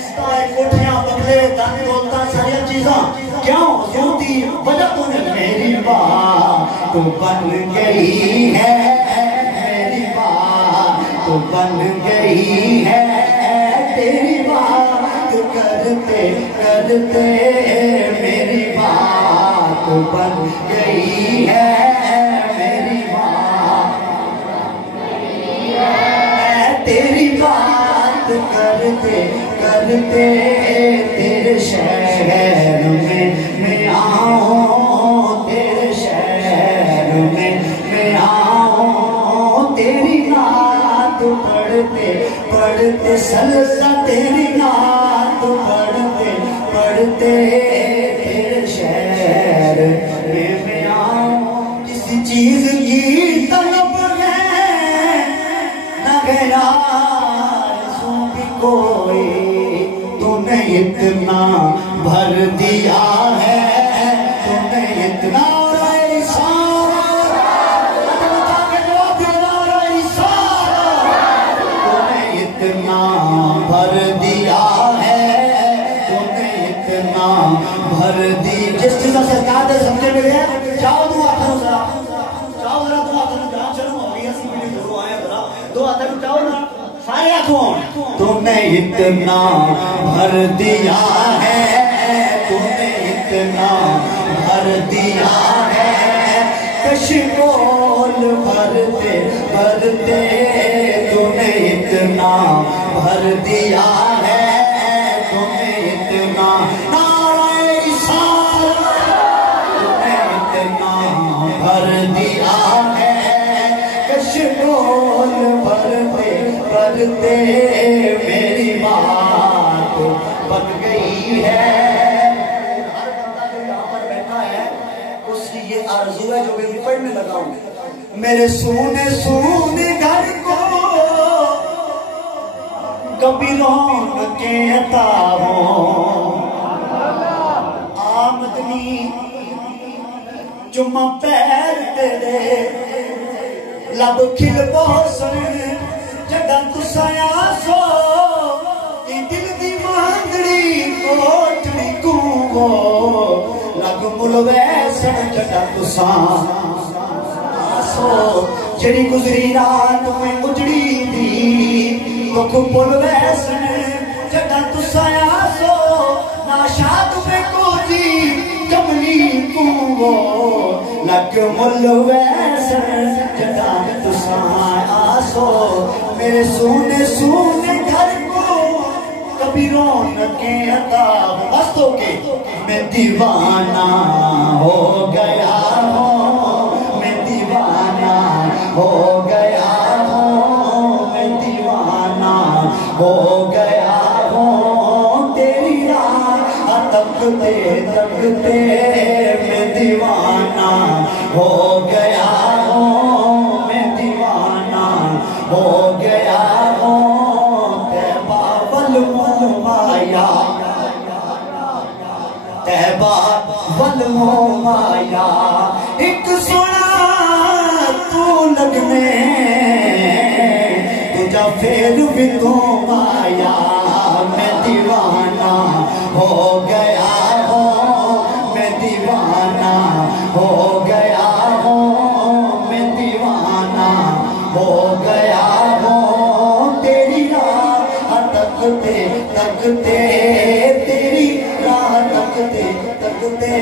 کوٹھیاں بنگلے دن دولتاں ساری چیزاں کیوں ہوتی وجہ تو نے میری بات تو بن گئی ہے میری بات تو بن گئی ہے تیری بات کرتے کرتے میری بات تو بن گئی ہے میری بات تیری بات کرتے کرتے تیرے شہر میں آؤں تیرے شہر میں آؤں تیری نعت پڑھتے پڑھتے سلسلہ تیری نعت پڑھتے پڑھتے تیرے شہر میں آؤں کسی چیز کی طلب ہے نہ غیروں کی کوئی تو نے اتنا بھر دیا ہے تو نے اتنا بھر دیا ہے تو نے اتنا بھر دی جس چیزہ سرکار دے سمجھے ملے ہیں چاہو دعا کرو ذرا چاہو ذرا دعا کرو جہاں چلو ہوگی اسی ملی ضرور آئے ذرا دعا کرو چاہو ذرا سارے آتھوں تو نے اتنا بھر دیا ہے تو نے اتنا بھر دیا ہے کشکول بھرتے بھرتے تو نے اتنا بھر دیا ہے تو نے اتنا نعرہ رسالت تو نے اتنا بھر دیا ہے کشکول بھرتے بھرتے میری بات بن گئی ہے ہر بندہ جو یہاں پر بیٹھا ہے اس کی یہ آرزو ہے جو میں پڑھنے لگا ہوں میرے سونے سونے گھر کو کبھی رونقیں عطا ہوں آمدنی جمعہ پیر تیرے لب کھل بوسن جگہ تسایا سو دل دی ماندڑی کوٹڑی کو لگ ملویسن جگہ تساں سو جڑی گزری رات میں اجڑی دی بک ملویسن جگہ تسایا سو ناشاد میں کوجی کملی کو لگ ملویسن جگہ تسایا سو میرے سونے سونے گھر کو کبھی رونقیں عطا بس تو کہ میں دیوانہ ہو گیا ہوں میں دیوانہ ہو گیا ہوں میں دیوانہ ہو گیا ہوں تیری راہ تکتے تکتے میں دیوانہ ہو گیا ہوں میں دیوانہ ہو گیا ہوں تیبہ والمایا تیبہ والمایا ایک سنا تو لگنے تجھا پھر بھی تو آیا میں دیوانہ ہو گیا ہوں میں دیوانہ ہو گیا ہوں میں دیوانہ ہو گیا ہوں تیری راہ تکتے تکتے تیری راہ تکتے تکتے